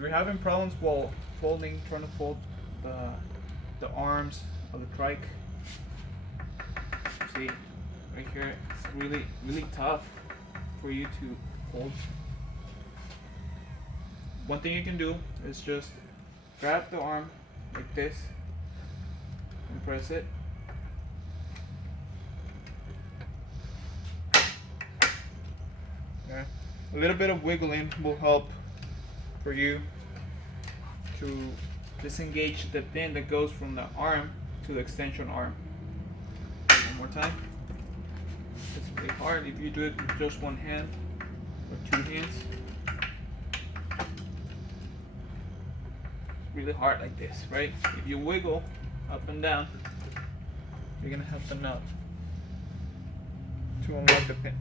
you're having problems while trying to fold the arms of the trike, see right here, it's really tough for you to hold. One thing you can do is just grab the arm like this and press it. Yeah. A little bit of wiggling will help for you to disengage the pin that goes from the arm to the extension arm. One more time. It's really hard if you do it with just one hand or two hands. It's really hard like this, right? If you wiggle up and down, you're gonna have the nut to unlock the pin.